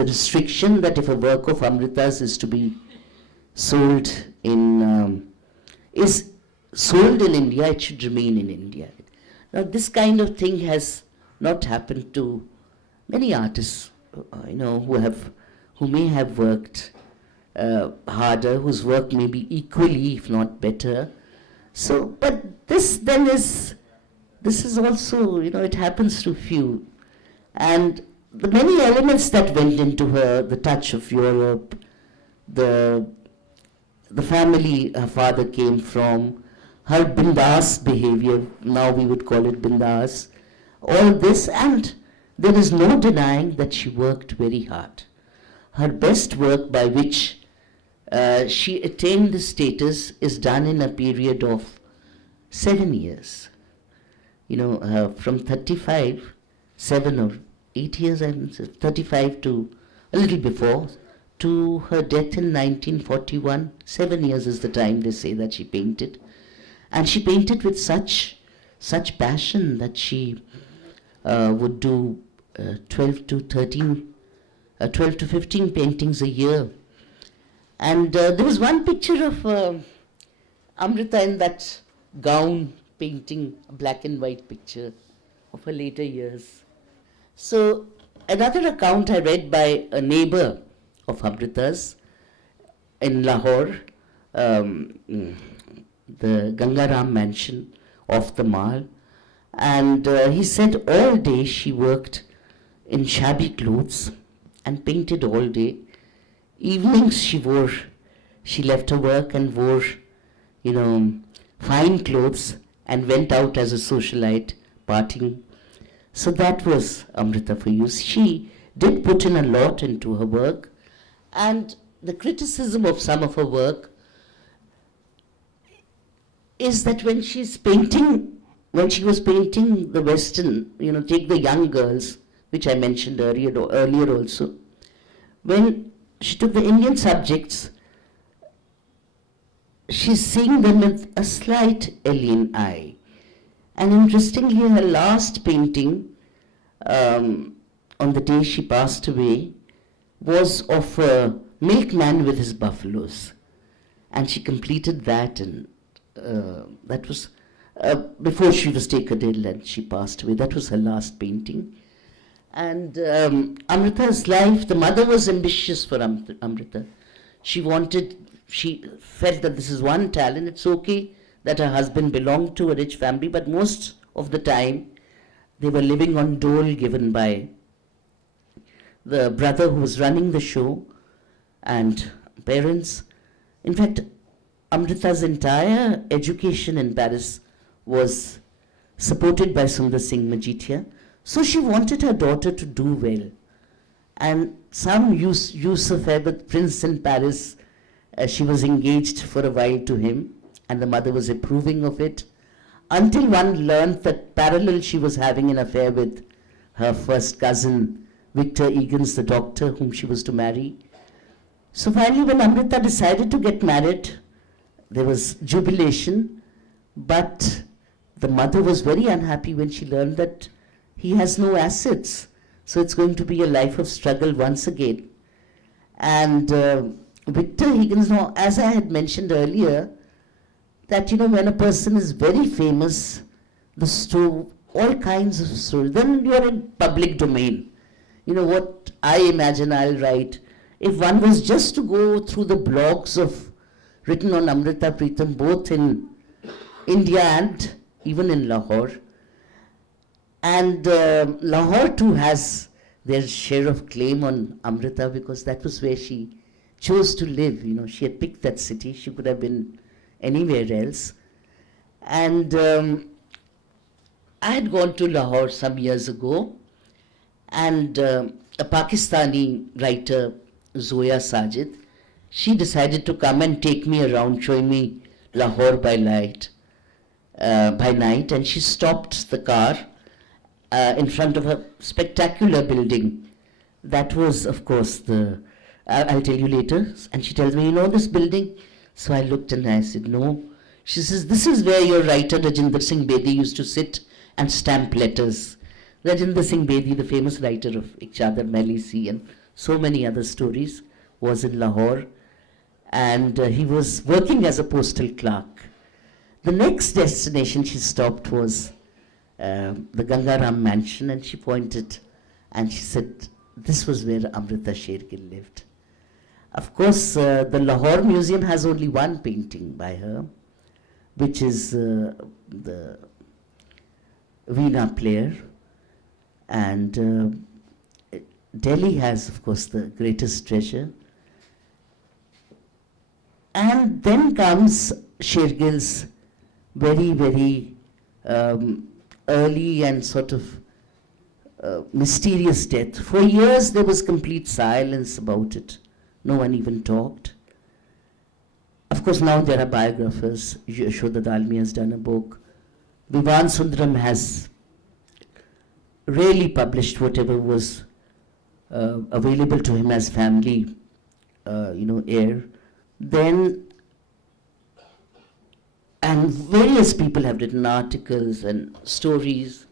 the restriction that if a work of Amrita's is to be sold in India, it should remain in India. Now, this kind of thing has not happened to many artists, who may have worked harder, whose work may be equally, if not better. So, but this is also, it happens to few. And the many elements that went into her, the touch of Europe, the family her father came from, her bindas behavior, now we would call it bindas, all this, and there is no denying that she worked very hard. Her best work by which she attained this status is done in a period of 7 years. From 35, 7 or 8 years, 35 to a little before, to her death in 1941. 7 years is the time they say that she painted. And she painted with such passion that she would do 12 to 15 paintings a year. And there was one picture of Amrita in that gown painting, a black and white picture of her later years. So another account I read by a neighbor of Amrita's in Lahore, the Gangaram mansion off the Mall, and he said all day she worked in shabby clothes and painted all day. Evenings she left her work and wore, fine clothes and went out as a socialite, partying. So that was Amrita for you. She did put in a lot into her work, and the criticism of some of her work is that when she was painting the Western, take the young girls, which I mentioned earlier also, when she took the Indian subjects, she's seeing them with a slight alien eye. And interestingly, her last painting, on the day she passed away, was of a milkman with his buffaloes. And she completed that, and that was before she was taken ill and she passed away. That was her last painting. And Amrita's life, the mother was ambitious for Amrita. She felt that this is one talent. It's okay that her husband belonged to a rich family, but most of the time they were living on dole given by the brother who was running the show and parents. In fact, Amrita's entire education in Paris was supported by Sundar Singh Majithia. So she wanted her daughter to do well. And some use of her with Prince in Paris, she was engaged for a while to him, and the mother was approving of it, until one learned that parallel she was having an affair with her first cousin, Victor Egan's, the doctor whom she was to marry. So finally, when Amrita decided to get married, there was jubilation, but the mother was very unhappy when she learned that he has no assets. So it's going to be a life of struggle once again. And Victor Higgins, now, as I had mentioned earlier, that, when a person is very famous, all kinds of stories, then you're in public domain. What I imagine I'll write, if one was just to go through the blogs written on Amrita Pritam, both in India and even in Lahore. And Lahore too has their share of claim on Amrita, because that was where she chose to live. She had picked that city. She could have been anywhere else. And I had gone to Lahore some years ago, and a Pakistani writer, Zoya Sajid, she decided to come and take me around, showing me Lahore by night, and she stopped the car in front of a spectacular building. That was, of course, I'll tell you later. And she tells me, this building? So I looked and I said, no. She says, this is where your writer Rajinder Singh Bedi used to sit and stamp letters. Rajinder Singh Bedi, the famous writer of Ik Chadar Maili Si and so many other stories, was in Lahore, and he was working as a postal clerk. The next destination she stopped was the Gangaram mansion, and she pointed and she said, this was where Amrita Sher-Gil lived. Of course, the Lahore Museum has only one painting by her, which is the Veena player. And Delhi has, of course, the greatest treasure. And then comes Sher-Gil's very, very early and sort of mysterious death. For years there was complete silence about it. No one even talked. Of course, now there are biographers. Yashoda Dalmi has done a book. Vivan Sundaram has really published whatever was available to him as family, heir. Then, and various people have written articles and stories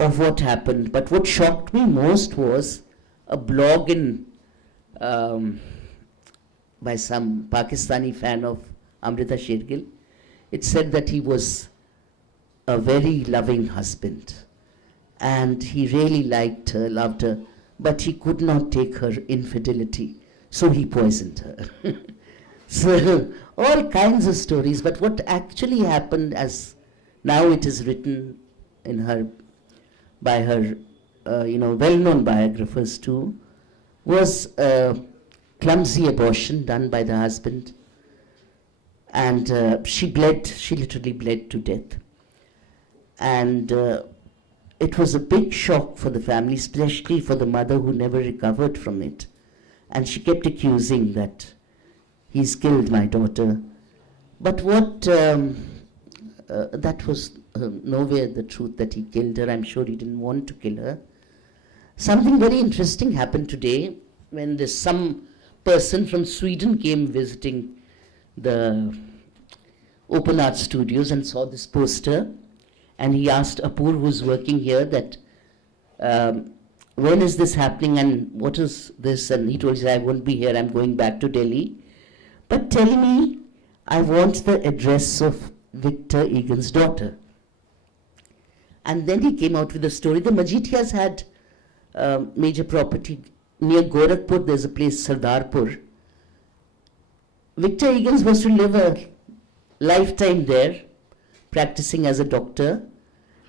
of what happened. But what shocked me most was a blog by some Pakistani fan of Amrita Sher-Gil. It said that he was a very loving husband, and he really liked her, loved her, but he could not take her infidelity, so he poisoned her. So all kinds of stories, but what actually happened, as now it is written in her, by her, well-known biographers too, was a clumsy abortion done by the husband, and she literally bled to death. And it was a big shock for the family, especially for the mother, who never recovered from it. And she kept accusing that he's killed my daughter. But what, that was nowhere the truth that he killed her. I'm sure he didn't want to kill her. Something very interesting happened today when there's some person from Sweden came visiting the Open Art Studios and saw this poster. And he asked Apur, who's working here, that when is this happening and what is this? And he told us, I won't be here, I'm going back to Delhi. But tell me, I want the address of Victor Egan's daughter. And then he came out with a story. The Majithias had major property near Gorakhpur. There's a place, Sardarpur. Victor Egan's was to live a lifetime there, practicing as a doctor.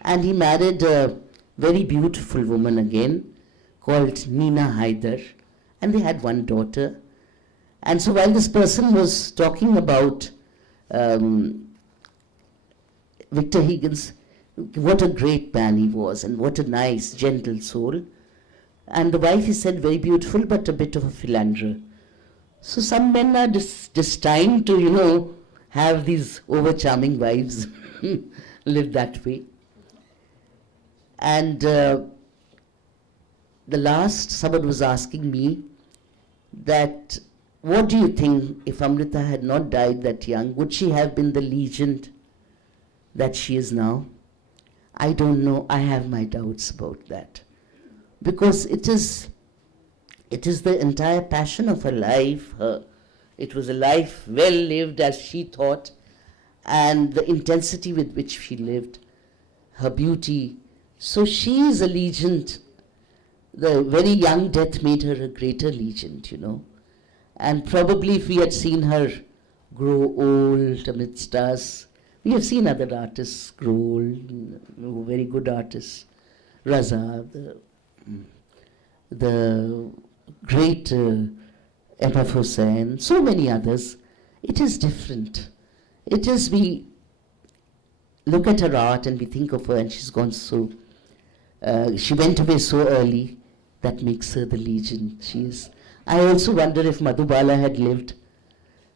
And he married a very beautiful woman again, called Nina Haider. And they had one daughter. And so while this person was talking about Victor Higgins, what a great man he was, and what a nice, gentle soul. And the wife, he said, very beautiful, but a bit of a philanderer. So some men are destined to, have these over-charming wives, live that way. And the last, someone was asking me that, what do you think, if Amrita had not died that young, would she have been the legend that she is now? I don't know. I have my doubts about that. Because it is the entire passion of her life. It was a life well lived, as she thought, and the intensity with which she lived, her beauty. So she is a legend. The very young death made her a greater legend, And probably if we had seen her grow old amidst us, we have seen other artists grow old, very good artists. Raza, the great Emma Hussain, so many others. It is different. It is, we look at her art and we think of her, and she's gone so, she went away so early, that makes her the legend she is. I also wonder if Madhubala had lived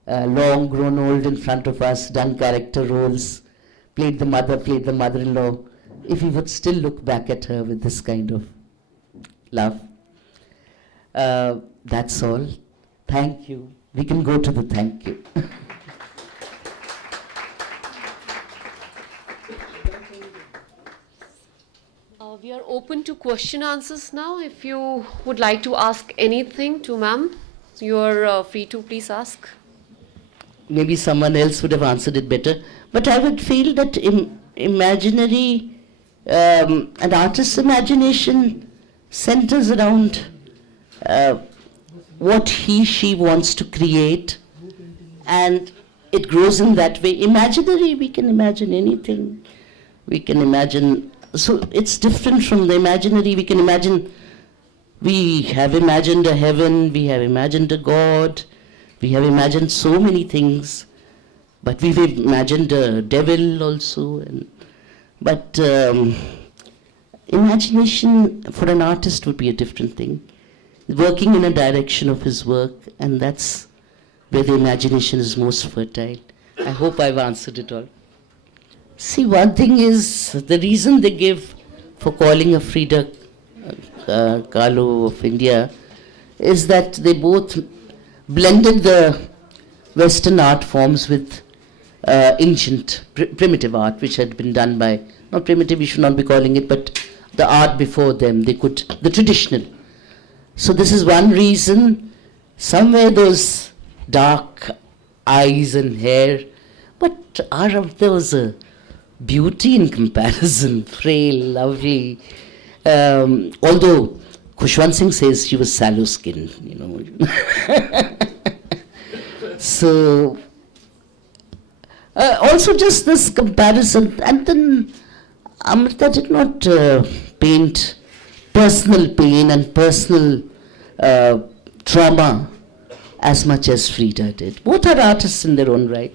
long, grown old in front of us, done character roles, played the mother, played the mother-in-law, if we would still look back at her with this kind of love. That's all. Thank you. We can go to the thank you. We are open to question answers now. If you would like to ask anything to ma'am, you're free to please ask. Maybe someone else would have answered it better, but I would feel that imaginary, an artist's imagination centers around what she wants to create, and it grows in that way. Imaginary, we can imagine anything. We can imagine, so it's different from the imaginary. We can imagine, we have imagined a heaven, we have imagined a God, we have imagined so many things, but we've imagined a devil also. But imagination for an artist would be a different thing, working in a direction of his work, and that's where the imagination is most fertile. I hope I've answered it all. See, one thing is, the reason they give for calling a Frida Kahlo of India is that they both blended the Western art forms with ancient, primitive art, which had been done by, not primitive, we should not be calling it, but the art before them, the traditional. So this is one reason, somewhere those dark eyes and hair, but there was a beauty in comparison, frail, lovely. Although Khushwant Singh says she was sallow-skinned, you know. So, also just this comparison. And then Amrita did not paint personal pain and personal trauma as much as Frida did. Both are artists in their own right.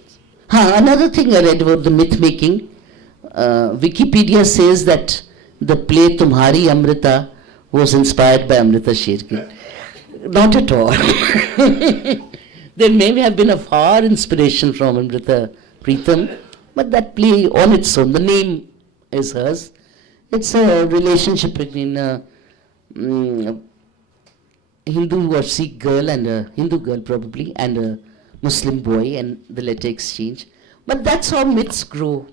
Another thing I read about the myth-making, Wikipedia says that the play Tumhari Amrita was inspired by Amrita Sher-Gil. Not at all. There may have been a far inspiration from Amrita Pritam, but that play on its own, the name is hers. It's a relationship between a Hindu or Sikh girl and a Hindu girl probably, and a Muslim boy, and the letter exchange. But that's how myths grow,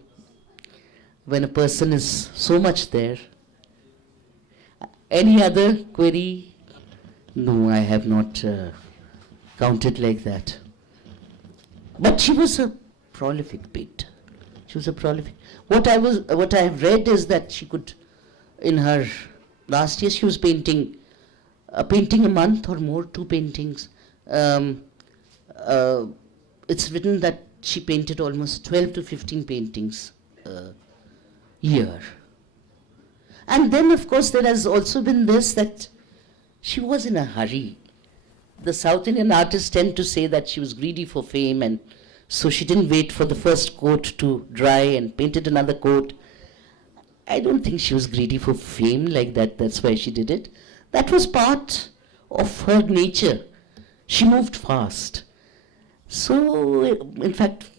when a person is so much there. Any other query? No, I have not counted like that. But she was a prolific painter. She was a prolific. What I have read is that she could, in her last year, she was painting a month or more, 2 paintings. It's written that she painted almost 12 to 15 paintings a year. And then, of course, there has also been this, that she was in a hurry. The South Indian artists tend to say that she was greedy for fame, and so she didn't wait for the first coat to dry and painted another coat. I don't think she was greedy for fame like that. That's why she did it. That was part of her nature. She moved fast. So, in fact,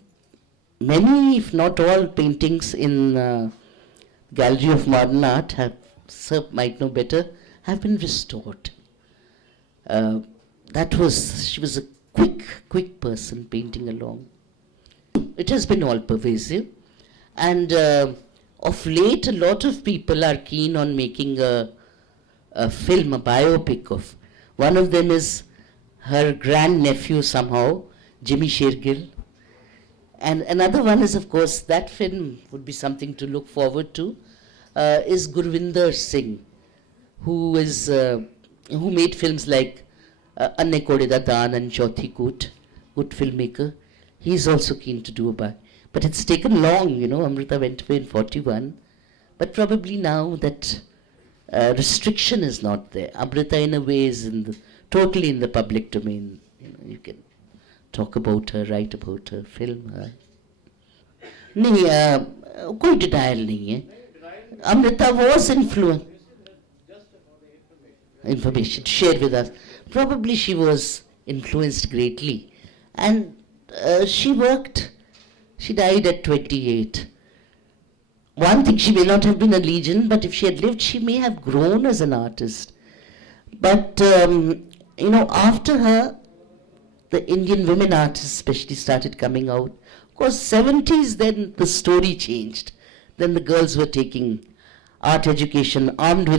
many, if not all, paintings in Gallery of Modern Art, Sir might know better, have been restored. She was a quick person painting along. It has been all pervasive, and of late a lot of people are keen on making a film, a biopic of. One of them is her grandnephew somehow, Jimmy Sher-Gil. And another one is, of course, that film would be something to look forward to, is Gurvinder Singh, who made films like Anne Kodeda Daan and Chauthi Koot, good filmmaker. He's also keen to do a biopic. But it's taken long, you know. Amrita went away in 41. But probably now that restriction is not there. Amrita, in a way, is totally in the public domain. You know, you can talk about her, write about her, film her. नहीं, कोई denial नहीं है. Amrita was influenced. Information shared with us. Probably she was influenced greatly, and she worked. She died at 28. One thing, she may not have been a legion, but if she had lived, she may have grown as an artist. But you know, after her, the Indian women artists especially started coming out. Of course, 70s, then the story changed. Then the girls were taking art education armed with